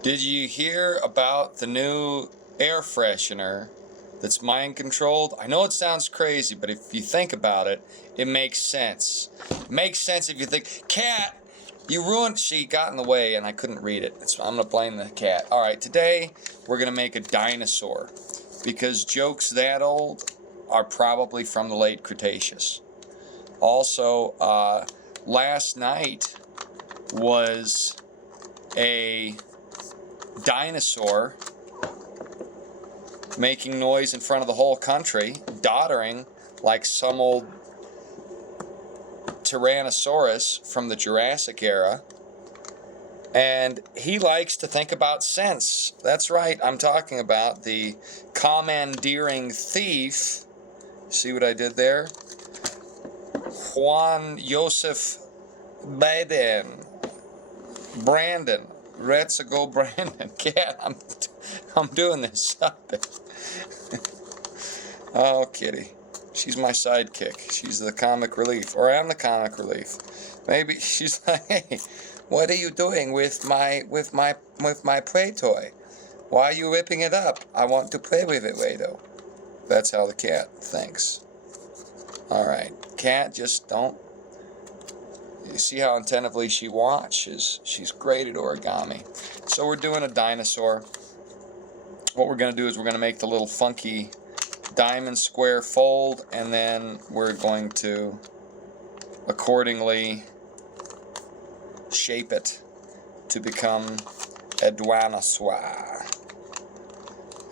Did you hear about the new air freshener that's mind controlled? I know it sounds crazy, but if you think about it, it makes sense. It makes sense if you think, cat, you ruined, she got in the way and I couldn't read it. I'm going to blame the cat. All right, today we're going to make a dinosaur because jokes that old are probably from the late Cretaceous. Also, last night was a dinosaur making noise in front of the whole country, doddering like some old Tyrannosaurus from the Jurassic era. And he likes to think about sense. That's right, I'm talking about the commandeering thief. See what I did there? Juan Joseph Biden. Brandon. Let's go, Brandon. Cat, I'm doing this. Stop it. Oh, kitty. She's my sidekick. She's the comic relief. Or I'm the comic relief. Maybe she's like, hey, what are you doing with my play toy? Why are you ripping it up? I want to play with it, Wado. That's how the cat thinks. Alright. Cat, just don't. You see how attentively she watches. She's great at origami. So we're doing a dinosaur. What we're going to do is we're going to make the little funky diamond square fold, and then we're going to accordingly shape it to become a dinosaur.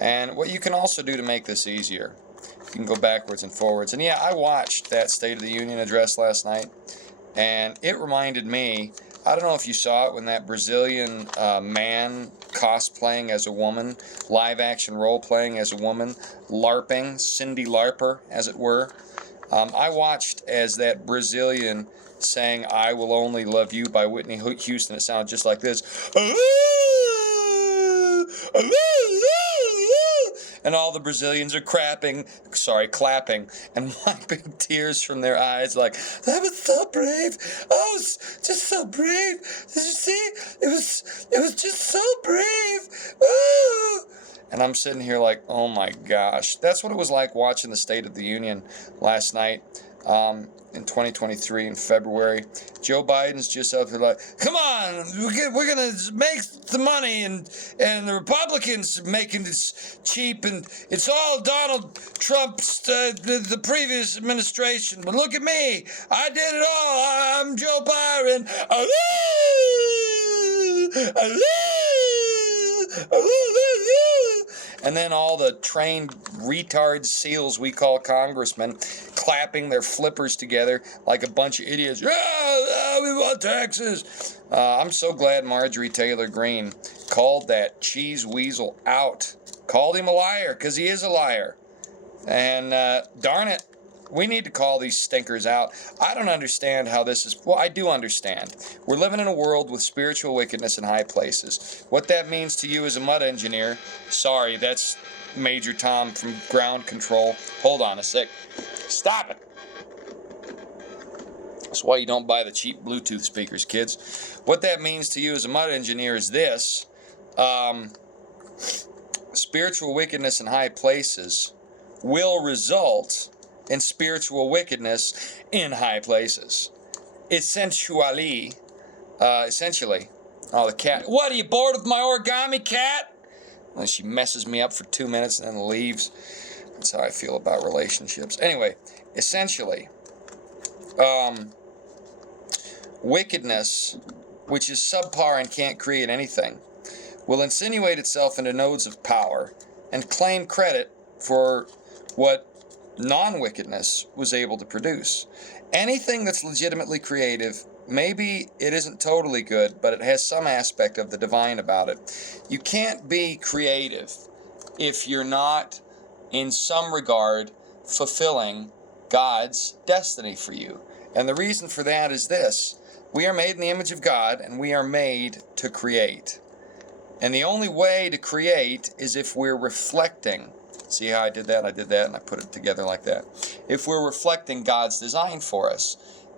And what you can also do to make this easier, you can go backwards and forwards. And yeah, I watched that State of the Union address last night. And it reminded me, I don't know if you saw it when that Brazilian man cosplaying as a woman, live action role playing as a woman, LARPing, Cindy Larper, as it were. I watched as that Brazilian sang I Will Only Love You by Whitney Houston. It sounded just like this. And all the Brazilians are clapping and wiping tears from their eyes like, that was so brave. Oh, just so brave. Did you see? It was just so brave. Ooh. And I'm sitting here like, oh my gosh. That's what it was like watching the State of the Union last night. In 2023 in February. Joe Biden's just up there like, come on, we're gonna make the money, and the Republicans making this cheap, and it's all Donald Trump's the previous administration. But look at me, I did it all. I'm Joe Biden. And then all the trained retard seals we call congressmen clapping their flippers together like a bunch of idiots. Yeah, we want taxes. I'm so glad Marjorie Taylor Greene called that cheese weasel out. Called him a liar, because he is a liar. And darn it, we need to call these stinkers out. I don't understand how this is. Well, I do understand. We're living in a world with spiritual wickedness in high places. What that means to you as a mud engineer, sorry, that's Major Tom from ground control. Hold on a sec. Stop it. That's why you don't buy the cheap Bluetooth speakers, kids. What that means to you as a mud engineer is this. Spiritual wickedness in high places will result in spiritual wickedness in high places. Essentially. Oh, the cat. What, are you bored with my origami, cat? And she messes me up for 2 minutes and then leaves. That's how I feel about relationships. Anyway, essentially, wickedness, which is subpar and can't create anything, will insinuate itself into nodes of power and claim credit for what non-wickedness was able to produce. Anything that's legitimately creative, maybe it isn't totally good, but it has some aspect of the divine about it. You can't be creative if you're not, in some regard, fulfilling God's destiny for you. And the reason for that is this. We are made in the image of God, and we are made to create. And the only way to create is if we're reflecting. See how I did that? I did that, and I put it together like that. If we're reflecting God's design for us.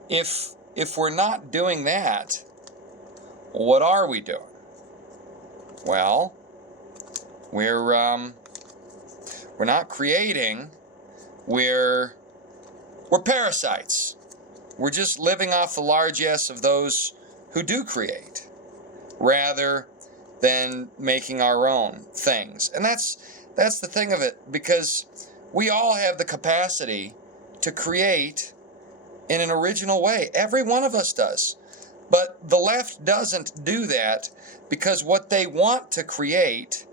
If we're not doing that, what are we doing? Well, we're not creating. We're parasites. We're just living off the largesse of those who do create, rather than making our own things. And that's the thing of it, because we all have the capacity to create in an original way. Every one of us does. But the left doesn't do that, because what they want to create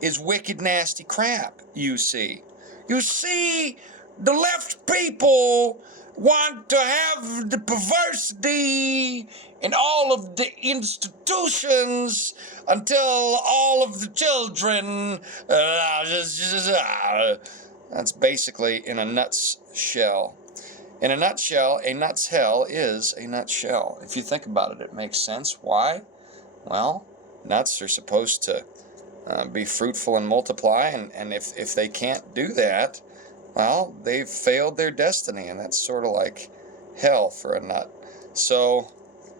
is wicked, nasty crap, you see. You see, the left people want to have the perversity in all of the institutions until all of the children... That's basically in a nutshell. In a nutshell, a nut's hell is a nutshell. If you think about it, it makes sense. Why? Well, nuts are supposed to be fruitful and multiply, and if they can't do that, well, they've failed their destiny, and that's sort of like hell for a nut. So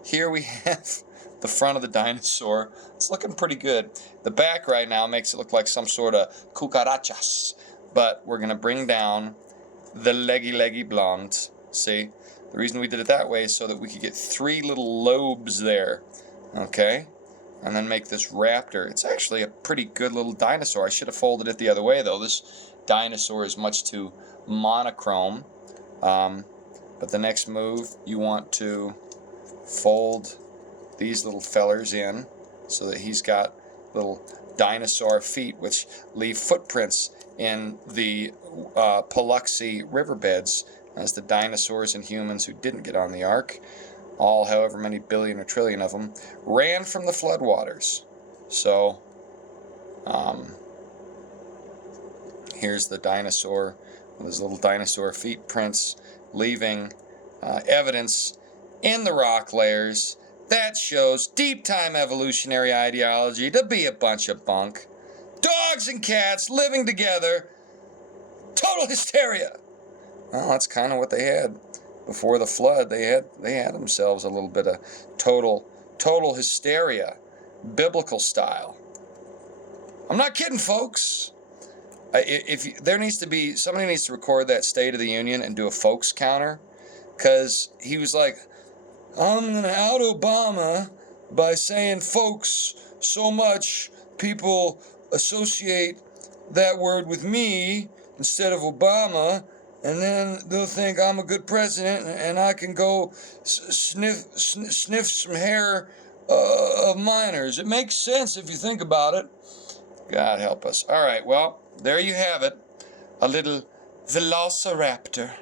here we have the front of the dinosaur. It's looking pretty good. The back right now makes it look like some sort of cucarachas, but we're going to bring down the leggy blonde. See, the reason we did it that way is so that we could get 3 little lobes there, okay? And then make this raptor. It's actually a pretty good little dinosaur. I should have folded it the other way, though. This dinosaur is much too monochrome. But the next move, you want to fold these little fellers in so that he's got little dinosaur feet, which leave footprints in the Paluxy riverbeds, as the dinosaurs and humans who didn't get on the ark, all however many billion or trillion of them, ran from the floodwaters. So here's the dinosaur with his little dinosaur feet prints, leaving evidence in the rock layers that shows deep time evolutionary ideology to be a bunch of bunk. Dogs and cats living together, total hysteria. Well, that's kind of what they had before the flood. They had themselves a little bit of total hysteria, biblical style. I'm not kidding, folks. There needs to be, somebody needs to record that State of the Union and do a folks counter, because he was like, I'm going to out Obama by saying folks so much people associate that word with me instead of Obama, and then they'll think I'm a good president and I can go sniff some hair of minors. It makes sense if you think about it. God help us. All right, well, there you have it. A little Velociraptor.